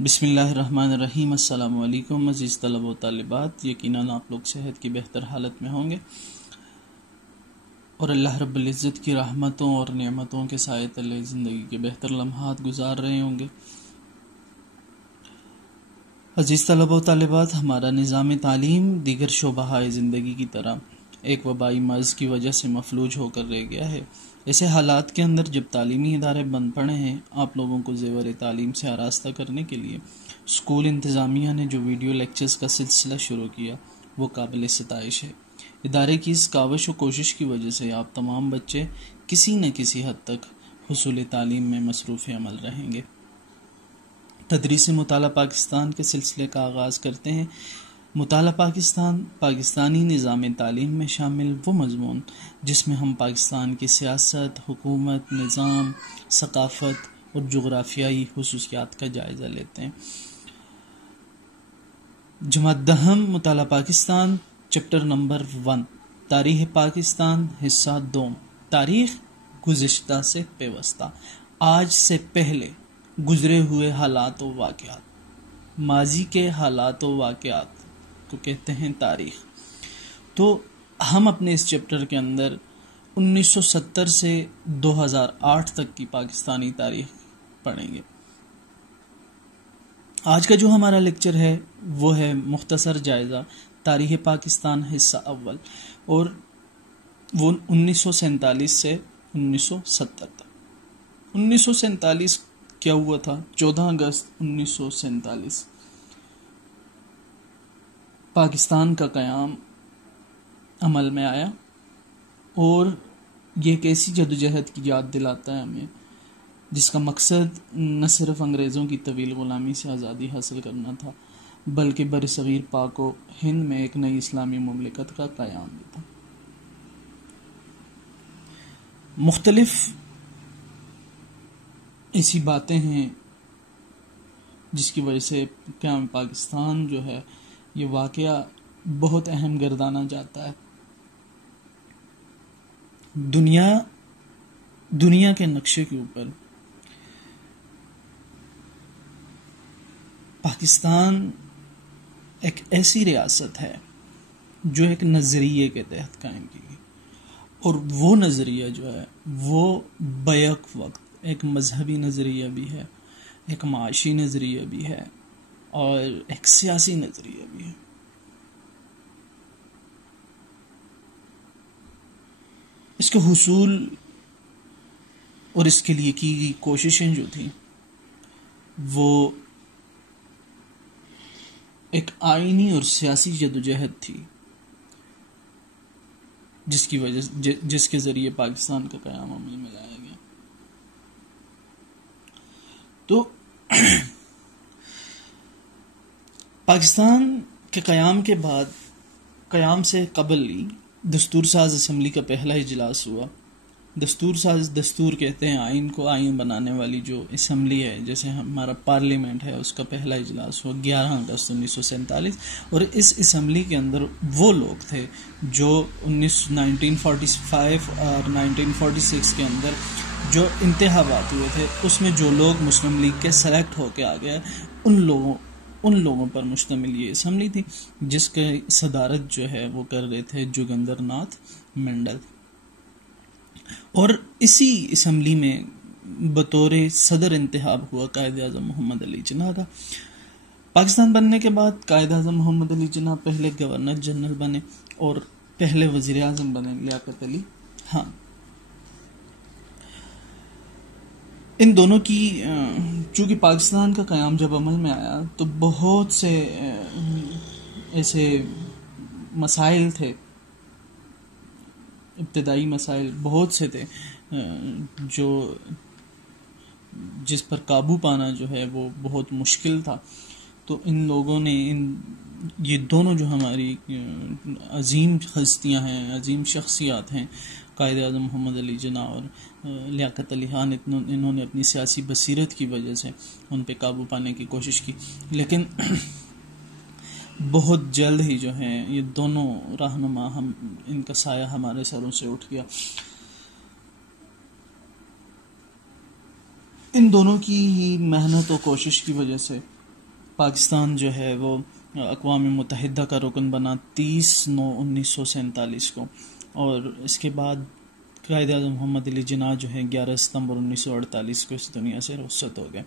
بسم اللہ الرحمن الرحیم۔ السلام علیکم عزیز طلبہ و طالبات، یقیناً آپ لوگ صحت کی بہتر حالت میں ہوں گے اور اللہ رب العزت کی رحمتوں اور نعمتوں کے سائے تلے زندگی کے بہتر لمحات گزار رہے ہوں گے۔ عزیز طلبہ و طالبات، ہمارا نظام تعلیم دیگر شعبہ زندگی کی طرح ایک وبائی مرض کی وجہ سے مفلوج ہو کر رہ گیا ہے۔ ایسے حالات کے اندر جب تعلیمی ادارے بند پڑے ہیں، آپ لوگوں کو زیور تعلیم سے آراستہ کرنے کے لیے اسکول انتظامیہ نے جو ویڈیو لیکچرز کا سلسلہ شروع کیا وہ قابل ستائش ہے۔ ادارے کی اس کاوش و کوشش کی وجہ سے آپ تمام بچے کسی نہ کسی حد تک حصول تعلیم میں مصروف عمل رہیں گے۔ تدریس مطالعہ پاکستان کے سلسلے کا آغاز کرتے ہیں۔ مطالعہ پاکستان پاکستانی نظام تعلیم میں شامل وہ مضمون جس میں ہم پاکستان کی سیاست، حکومت، نظام، ثقافت اور جغرافیائی خصوصیات کا جائزہ لیتے ہیں۔ جماعت دہم مطالعہ پاکستان چیپٹر نمبر 1 تاریخ پاکستان حصہ 2 تاریخ گزشتہ سے پیوستہ، آج سے پہلے گزرے ہوئے حالات و واقعات، ماضی کے حالات و واقعات کو کہتے ہیں تاریخ۔ تو ہم اپنے اس چیپٹر کے اندر 1970 سے 2008 تک کی پاکستانی تاریخ پڑھیں گے۔ آج کا جو ہمارا لیکچر ہے وہ ہے مختصر جائزہ تاریخ پاکستان حصہ اول، اور وہ 1947 سے 1970 تک۔ 1947 کیا ہوا تھا؟ 14 اگست 1947 پاکستان کا قیام عمل میں آیا، اور یہ ایک ایسی جدوجہد کی یاد دلاتا ہے ہمیں جس کا مقصد نہ صرف انگریزوں کی طویل غلامی سے آزادی حاصل کرنا تھا بلکہ برصغیر پاک و ہند میں ایک نئی اسلامی مملکت کا قیام بھی تھا۔ مختلف ایسی باتیں ہیں جس کی وجہ سے قیام پاکستان جو ہے یہ واقعہ بہت اہم گردانا جاتا ہے۔ دنیا کے نقشے کے اوپر پاکستان ایک ایسی ریاست ہے جو ایک نظریے کے تحت قائم کی گئی، اور وہ نظریہ جو ہے وہ بیک وقت ایک مذہبی نظریہ بھی ہے، ایک معاشی نظریہ بھی ہے، اور ایک سیاسی نظریہ بھی ہے۔ اس کے حصول اور اس کے لیے کی گئی کوششیں جو تھیں وہ ایک آئینی اور سیاسی جدوجہد تھی جس کے ذریعے پاکستان کا قیام عمل میں لایا گیا۔ تو پاکستان کے قیام کے بعد، قیام سے قبل ہی دستور ساز اسمبلی کا پہلا اجلاس ہوا۔ دستور ساز دستور کہتے ہیں آئین کو، آئین بنانے والی جو اسمبلی ہے، جیسے ہمارا پارلیمنٹ ہے، اس کا پہلا اجلاس ہوا 11 اگست 1947، اور اس اسمبلی کے اندر وہ لوگ تھے جو 1945 اور 1946 کے اندر جو انتخابات ہوئے تھے اس میں جو لوگ مسلم لیگ کے سلیکٹ ہو کے آ گئے ان لوگوں پر مشتمل یہ اسمبلی تھی، جس کی صدارت جو ہے وہ کر رہے تھے جوگندر ناتھ منڈل۔ اور اسی اسمبلی میں بطور صدر انتخاب ہوا قائد اعظم محمد علی جناح کا۔ پاکستان بننے کے بعد قائد اعظم محمد علی جناح پہلے گورنر جنرل بنے اور پہلے وزیر اعظم بنے لیاقت علی خان۔ ان دونوں کی چونکہ پاکستان کا قیام جب عمل میں آیا تو بہت سے ایسے مسائل تھے، ابتدائی مسائل بہت سے تھے جس پر قابو پانا جو ہے وہ بہت مشکل تھا۔ تو ان لوگوں نے یہ دونوں جو ہماری عظیم ہستیاں ہیں، عظیم شخصیات ہیں، قائد اعظم محمد علی جناح اور لیاقت علی خان، انہوں نے اپنی سیاسی بصیرت کی وجہ سے ان پہ قابو پانے کی کوشش کی، لیکن بہت جلد ہی جو ہیں یہ دونوں رہنما ان کا سایہ ہمارے سروں سے اٹھ گیا۔ ان دونوں کی ہی محنت و کوشش کی وجہ سے پاکستان جو ہے وہ اقوام متحدہ کا رکن بنا 30/9/1947 کو، اور اس کے بعد قائد اعظم محمد علی جناح جو ہے 11 ستمبر 1948 کو اس دنیا سے رخصت ہو گئے.